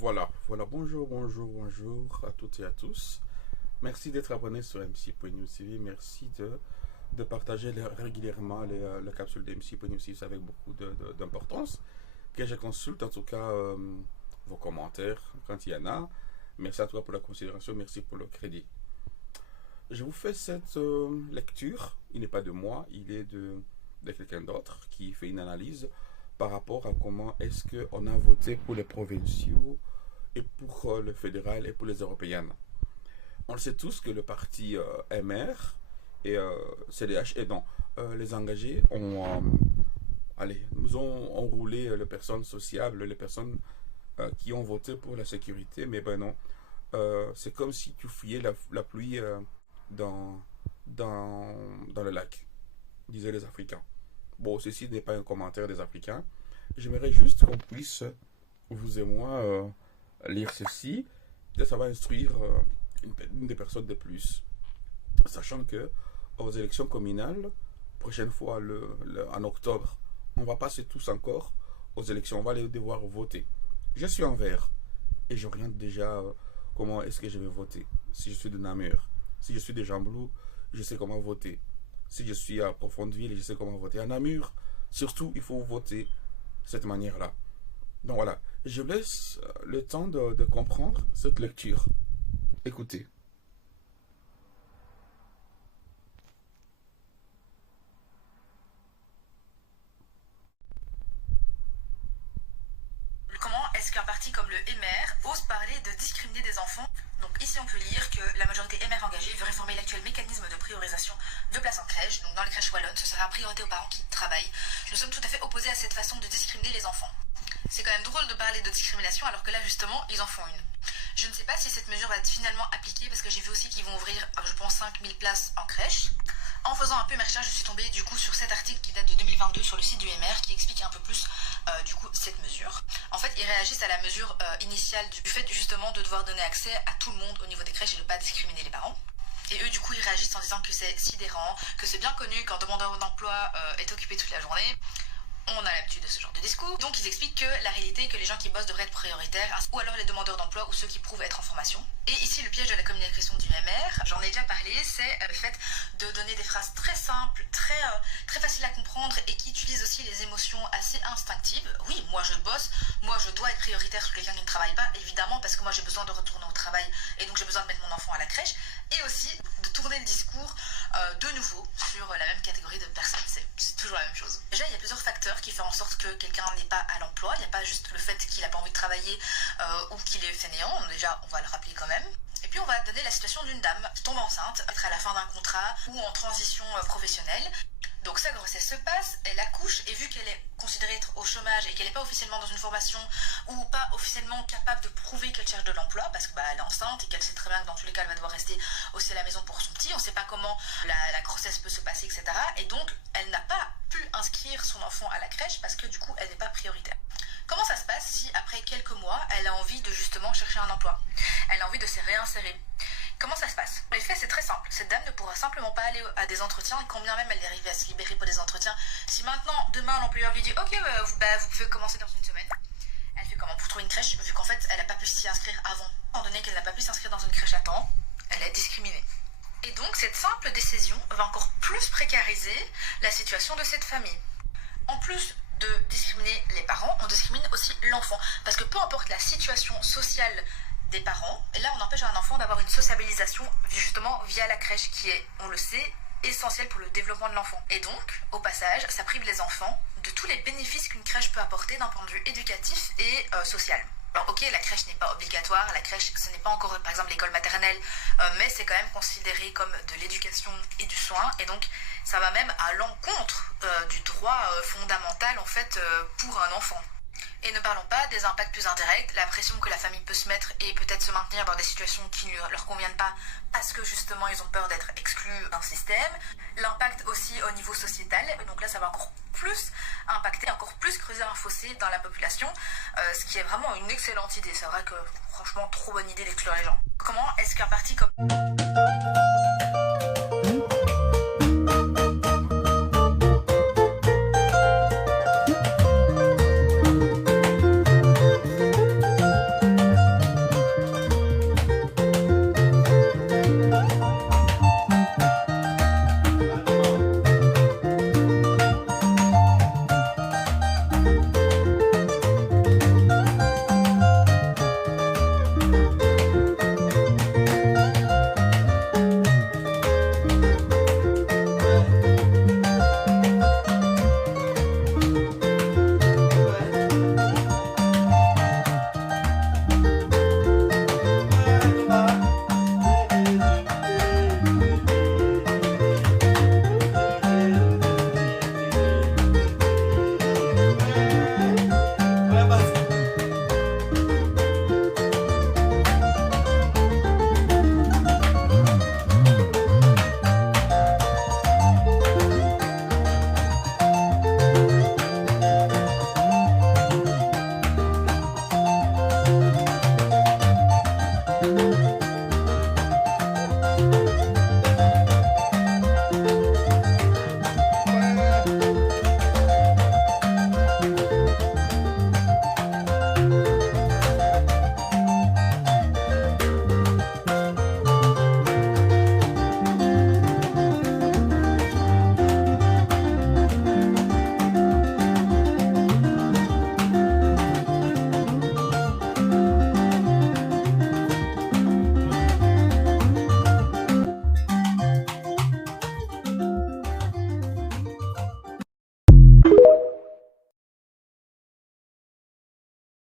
Bonjour à toutes et à tous. Merci d'être abonné sur MC.News TV. Merci de partager régulièrement les capsules de MC.News TV avec beaucoup d'importance. Que je consulte en tout cas vos commentaires quand il y en a. Merci à toi pour la considération, merci pour le crédit. Je vous fais cette lecture. Il n'est pas de moi, il est de quelqu'un d'autre qui fait une analyse par rapport à comment est-ce qu'on a voté pour les provinciaux et pour le fédéral et pour les européennes. On le sait tous que le parti MR et CDH et non, les engagés nous ont enroulé les personnes sociables, les personnes qui ont voté pour la sécurité, mais ben non, c'est comme si tu fouillais la pluie dans le lac, disaient les Africains. Bon, ceci n'est pas un commentaire des Africains. J'aimerais juste qu'on puisse, vous et moi, lire ceci. Peut-être ça va instruire une des personnes de plus. Sachant que aux élections communales, prochaine fois en octobre, on va passer tous encore aux élections. On va devoir voter. Je suis en vert et j'oriente déjà comment est-ce que je vais voter. Si je suis de Namur, si je suis de Jamblou, je sais comment voter. Si je suis à Profondeville, je sais comment voter. À Namur, surtout, il faut voter de cette manière-là. Donc voilà, je vous laisse le temps de comprendre cette lecture. Écoutez. Comment est-ce qu'un parti comme le MR ose parler de discriminer des enfants? Donc ici on peut lire que la majorité MR engagée veut réformer l'actuel mécanisme de priorisation de places en crèche. Donc dans les crèches wallonnes, ce sera priorité aux parents qui travaillent. Nous sommes tout à fait opposés à cette façon de discriminer les enfants. C'est quand même drôle de parler de discrimination alors que là justement ils en font une. Je ne sais pas si cette mesure va être finalement appliquée parce que j'ai vu aussi qu'ils vont ouvrir, je pense, 5000 places en crèche. En faisant un peu mes recherches, je suis tombée du coup sur cet article qui date de 2022 sur le site du MR qui explique un peu plus du coup cette mesure. En fait, ils réagissent à la mesure initiale du fait justement de devoir donner accès à tout le monde au niveau des crèches et de ne pas discriminer les parents. Et eux du coup ils réagissent en disant que c'est sidérant, que c'est bien connu qu'un demandeur d'emploi est occupé toute la journée. On a l'habitude de ce genre de discours. Donc ils expliquent que la réalité est que les gens qui bossent devraient être prioritaires, ou alors les demandeurs d'emploi ou ceux qui prouvent être en formation. Et ici le piège de la communication du MR, j'en ai déjà parlé, c'est le fait de donner des phrases très simples, très faciles à comprendre et qui utilisent aussi les émotions assez instinctives. Oui, moi je bosse, moi je dois être prioritaire sur quelqu'un qui ne travaille pas, évidemment, parce que moi j'ai besoin de retourner au travail et donc j'ai besoin de mettre mon enfant à la crèche. Et aussi de tourner le discours de nouveau sur la même catégorie de personnes. C'est toujours la même chose. Déjà, il y a plusieurs facteurs qui font en sorte que quelqu'un n'est pas à l'emploi. Il n'y a pas juste le fait qu'il n'a pas envie de travailler ou qu'il est fainéant. Déjà, on va le rappeler quand même. Et puis, on va donner la situation d'une dame qui tombe enceinte, être à la fin d'un contrat ou en transition professionnelle. Donc sa grossesse se passe, elle accouche et vu qu'elle est considérée être au chômage et qu'elle n'est pas officiellement dans une formation ou pas officiellement capable de prouver qu'elle cherche de l'emploi parce que elle est enceinte et qu'elle sait très bien que dans tous les cas elle va devoir rester aussi à la maison pour son petit, on ne sait pas comment la grossesse peut se passer, etc. Et donc elle n'a pas pu inscrire son enfant à la crèche parce que du coup elle n'est pas prioritaire. Comment ça se passe si après quelques mois elle a envie de justement chercher un emploi? Elle a envie de se réinsérer. Comment ça se passe? En effet, c'est très simple. Cette dame ne pourra simplement pas aller à des entretiens et quand bien même elle est arrivée à se libérer pour des entretiens, si maintenant, demain, l'employeur lui dit « Ok, vous pouvez commencer dans une semaine », elle fait comment pour trouver une crèche vu qu'en fait, elle n'a pas pu s'y inscrire avant. Étant donné qu'elle n'a pas pu s'inscrire dans une crèche à temps, elle est discriminée. Et donc, cette simple décision va encore plus précariser la situation de cette famille. En plus de discriminer les parents, on discrimine aussi l'enfant. Parce que peu importe la situation sociale des parents, et là on empêche un enfant d'avoir une sociabilisation justement via la crèche qui est, on le sait, essentielle pour le développement de l'enfant. Et donc, au passage, ça prive les enfants de tous les bénéfices qu'une crèche peut apporter d'un point de vue éducatif et social. Alors ok, la crèche n'est pas obligatoire, la crèche ce n'est pas encore par exemple l'école maternelle, mais c'est quand même considéré comme de l'éducation et du soin, et donc ça va même à l'encontre du droit fondamental en fait pour un enfant. Et ne parlons pas des impacts plus indirects, la pression que la famille peut se mettre et peut-être se maintenir dans des situations qui ne leur conviennent pas parce que justement ils ont peur d'être exclus d'un système. L'impact aussi au niveau sociétal, donc là ça va encore plus impacter, encore plus creuser un fossé dans la population, ce qui est vraiment une excellente idée. C'est vrai que franchement trop bonne idée d'exclure les gens. Comment est-ce qu'un parti comme...